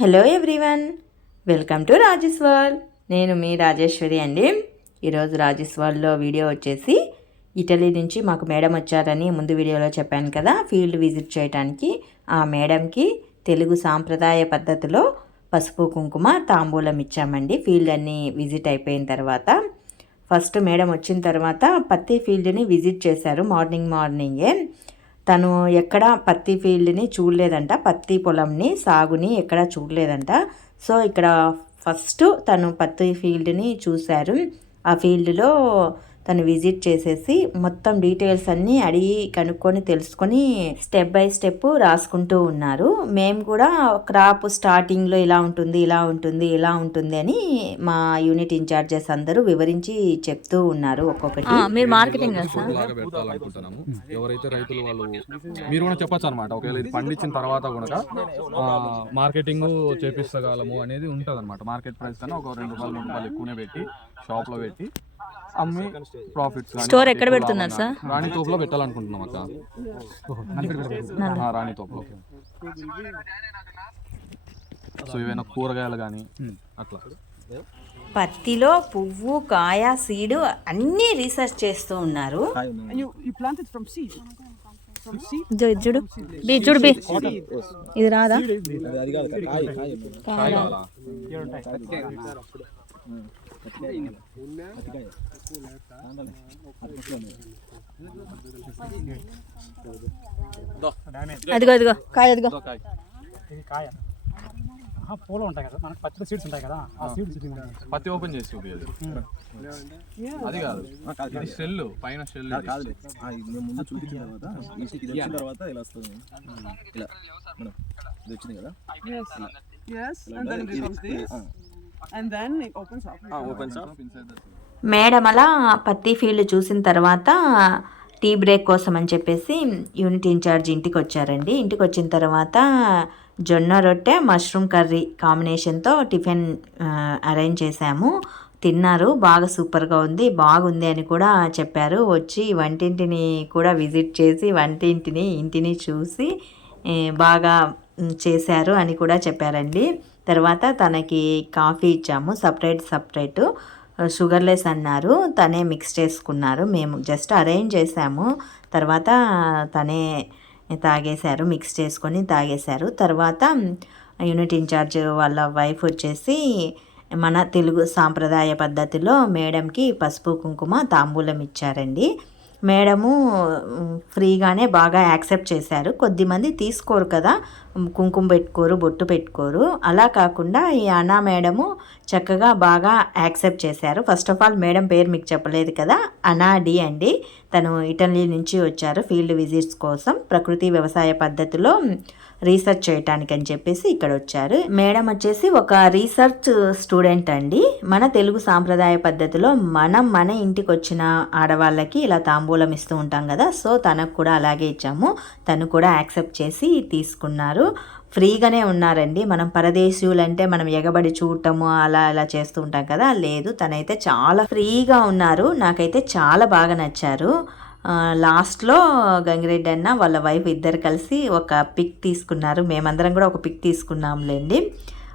Hello everyone. Welcome to Rajesh world. నేను మీ రాజేశ్వరి అండి. ఈరోజు రాజేష్ వరల్డ్లో వీడియో వచ్చేసి ఇటలీ నుంచి మాకు మేడం వచ్చారని ముందు వీడియోలో చెప్పాను కదా ఫీల్డ్ విజిట్ చేయడానికి ఆ మేడంకి తెలుగు సాంప్రదాయ పద్ధతిలో పసుపు కుంకుమ తాంబూలం ఇచ్చామండి. ఫీల్డ్ అన్నీ విజిట్ అయిపోయిన తర్వాత ఫస్ట్ మేడం వచ్చిన తర్వాత పత్తి ఫీల్డ్ని విజిట్ చేశారు మార్నింగ్ మార్నింగే. తను ఎక్కడ పత్తి ఫీల్డ్ని చూడలేదంట. పత్తి పొలంని సాగుని ఎక్కడ చూడలేదంట. సో ఇక్కడ ఫస్ట్ తను పత్తి ఫీల్డ్ని చూశారు. ఆ ఫీల్డ్లో తను విజిట్ చేసేసి మొత్తం డీటెయిల్స్ అన్నీ అడిగి కనుక్కొని తెలుసుకొని స్టెప్ బై స్టెప్ రాసుకుంటూ ఉన్నారు. మేము కూడా క్రాప్ స్టార్టింగ్లో ఇలా ఉంటుంది ఇలా ఉంటుంది ఇలా ఉంటుంది అని మా యూనిట్ ఇన్ఛార్జెస్ అందరూ వివరించి చెప్తూ ఉన్నారు ఒక్కొక్కటి. మీరు మార్కెటింగ్ ఎవరైతే రైతులు వాళ్ళు మీరు కూడా చెప్పొచ్చు అనమాట ఒకవేళ ఇది పండించిన తర్వాత కూడా మార్కెటింగ్ చేపిస్తగలము అనేది ఉంటుంది అనమాట మార్కెట్ ప్రైస్ కన్నా ఒక రెండు రూపాయలు మూడు రూపాయలు ఎక్కువనే పెట్టి షాప్లో పెట్టి అమ్మి ప్రాఫిట్స్ Store ఎక్కడ పెడుతున్నారు సార్? రాణి తోపులో పెట్టాలనుకుంటున్నాం అక్క. రాణి తోపులో. సో ఏవైనా కూరగాయలు కానీ అట్లా. పత్తిలో పువ్వు కాయ సీడు అన్నీ రీసెర్చ్ చేస్తూ ఉన్నారు. చూడు. బి చూడు బి. ఇది రాదా? కాయ? అదిగో అదిగో కాయ అదిగో. ఇదో కాయ. పూలు ఉంటాయి కదా. మనకి పచ్చిల సీడ్స్ ఉంటాయి కదా. ఆ సీడ్స్ పత్తి ఓపెన్ చేసి చూపించదు అది కాదు. ఇది షెల్ పైన షెల్ కాదు మేము ముందు చూపించిన తర్వాత ఇది ఇది వచ్చిన తర్వాత ఇలా వస్తుంది. ఇలా. మనం. ఇది వచ్చింది కదా? షాప్ మేడం అలా పత్తి ఫీల్డ్ చూసిన తర్వాత టీ బ్రేక్ కోసం అని చెప్పేసి యూనిట్ ఇన్ఛార్జ్ ఇంటికి వచ్చారండి. ఇంటికి వచ్చిన తర్వాత జొన్న రొట్టె మష్రూమ్ కర్రీ కాంబినేషన్తో టిఫిన్ అరేంజ్ చేశాము. తిన్నారు. బాగా సూపర్గా ఉంది. బాగుంది అని కూడా చెప్పారు. వచ్చి వంటింటిని కూడా విజిట్ చేసి వంటింటిని ఇంటిని చూసి బాగా చేశారు అని కూడా చెప్పారండి. తర్వాత తనకి కాఫీ ఇచ్చాము సపరేట్ సపరేట్. షుగర్లెస్ అన్నారు. తనే మిక్స్ చేసుకున్నారు. మేము జస్ట్ అరేంజ్ చేశాము తర్వాత తనే తాగేశారు మిక్స్ చేసుకొని తాగేశారు. తర్వాత యూనిట్ ఇన్ఛార్జ్ వాళ్ళ వైఫ్ వచ్చేసి మన తెలుగు సాంప్రదాయ పద్ధతిలో మేడంకి పసుపు కుంకుమ తాంబూలం ఇచ్చారండి. మేడము ఫ్రీగానే బాగా యాక్సెప్ట్ చేశారు. కొద్దిమంది తీసుకోరు కదా కుంకుమ పెట్టుకోరు బొట్టు పెట్టుకోరు. అలా కాకుండా ఈ అన్నా మేడము చక్కగా బాగా యాక్సెప్ట్ చేశారు. ఫస్ట్ ఆఫ్ ఆల్ మేడం పేరు మీకు చెప్పలేదు కదా అనా డి అండి. తను ఇటలీ నుంచి వచ్చారు ఫీల్డ్ విజిట్స్ కోసం ప్రకృతి వ్యవసాయ పద్ధతిలో రీసెర్చ్ చేయటానికి అని చెప్పేసి ఇక్కడ వచ్చారు. మేడం వచ్చేసి ఒక రీసెర్చ్ స్టూడెంట్ అండి. మన తెలుగు సాంప్రదాయ పద్ధతిలో మనం మన ఇంటికి వచ్చిన ఆడవాళ్ళకి ఇలా తాంబూలం ఇస్తూ ఉంటాం కదా సో తనకు కూడా అలాగే ఇచ్చాము. తను కూడా యాక్సెప్ట్ చేసి తీసుకున్నారు. ఫ్రీగానే ఉన్నారండి. మనం పరదేశీయులంటే మనం ఎగబడి చూడటము అలా అలా చేస్తూ ఉంటాం కదా? లేదు తనైతే చాలా ఫ్రీగా ఉన్నారు. నాకైతే చాలా బాగా నచ్చారు. లాస్ట్లో గంగిరెడ్డి అన్న వాళ్ళ వైఫ్ ఇద్దరు కలిసి ఒక పిక్ తీసుకున్నారు. మేమందరం కూడా ఒక పిక్ తీసుకున్నాంలేండి.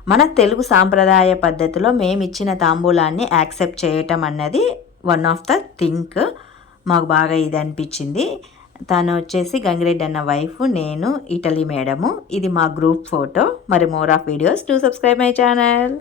మన తెలుగు సాంప్రదాయ పద్ధతిలో మేము ఇచ్చిన తాంబూలాన్ని యాక్సెప్ట్ చేయటం అన్నది వన్ ఆఫ్ ద థింక్. మాకు బాగా ఇది అనిపించింది. తను వచ్చేసి గంగిరెడ్డి అన్న వైఫ్ నేను ఇటలీ మేడము. ఇది మా గ్రూప్ ఫోటో. మరి more of videos. To subscribe my channel